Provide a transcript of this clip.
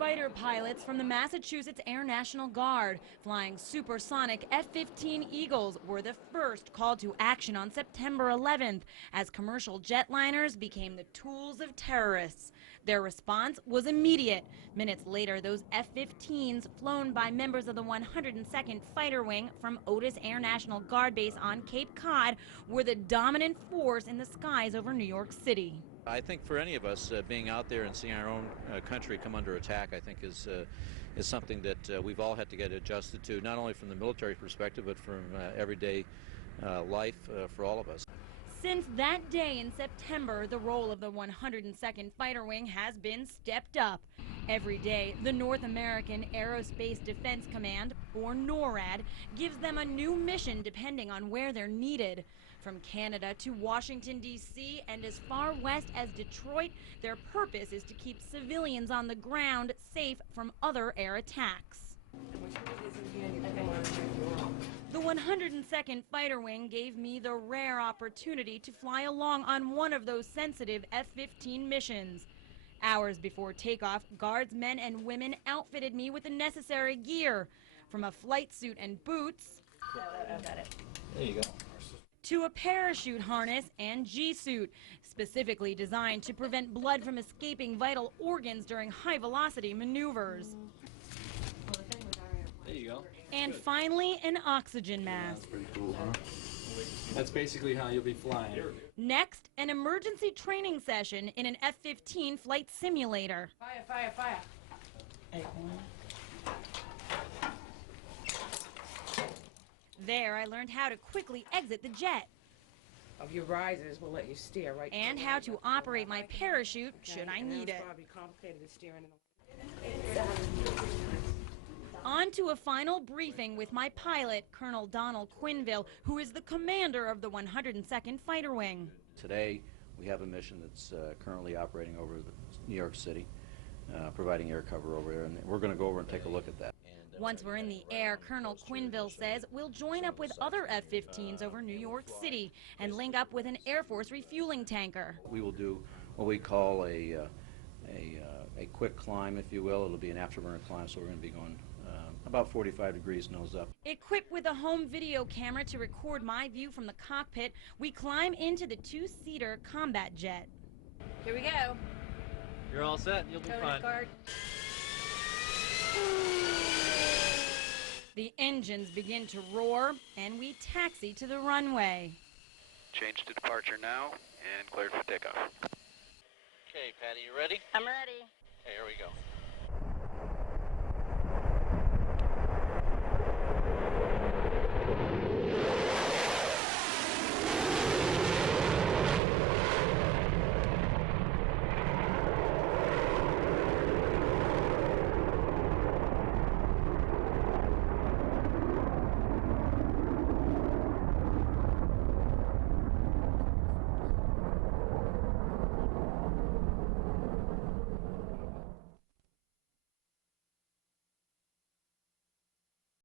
Fighter pilots from the Massachusetts Air National Guard flying supersonic F-15 Eagles were the first called to action on September 11th as commercial jetliners became the tools of terrorists. Their response was immediate. Minutes later, those F-15s, flown by members of the 102nd Fighter Wing from Otis Air National Guard Base on Cape Cod, were the dominant force in the skies over New York City. I think for any of us, being out there and seeing our own country come under attack, I think is something that we've all had to get adjusted to, not only from the military perspective, but from everyday life for all of us. Since that day in September, the role of the 102nd Fighter Wing has been stepped up. Every day, the North American Aerospace Defense Command, or NORAD, gives them a new mission depending on where they're needed. From Canada to Washington, D.C., and as far west as Detroit, their purpose is to keep civilians on the ground safe from other air attacks. The 102nd Fighter Wing gave me the rare opportunity to fly along on one of those sensitive F-15 missions. Hours before takeoff, guardsmen and women outfitted me with the necessary gear, from a flight suit and boots There you go. to a parachute harness and G-suit, specifically designed to prevent blood from escaping vital organs during high-velocity maneuvers. There you go. And finally, an oxygen mask. That's pretty cool, huh? That's basically how you'll be flying. Next, an emergency training session in an F-15 flight simulator. Fire, fire, fire. There, I learned how to quickly exit the jet Of your risers will let you steer right. and how to operate my parachute should I need it. Probably complicated with steering in the On to a final briefing with my pilot, Colonel Donald Quinville, who is the commander of the 102nd Fighter Wing. Today, we have a mission that's currently operating over New York City, providing air cover over there, and we're going to go over and take a look at that. Once we're in the air, Colonel Quinville says we'll join up with other F-15s over New York City and link up with an Air Force refueling tanker. We will do what we call a quick climb, if you will. It'll be an afterburner climb, so we're going to be going about 45 degrees nose up. Equipped with a home video camera to record my view from the cockpit, we climb into the two-seater combat jet. Here we go. You're all set. You'll be fine. The engines begin to roar, and we taxi to the runway. Change to departure now and cleared for takeoff. Okay, Patty, you ready? I'm ready. Okay, here we go.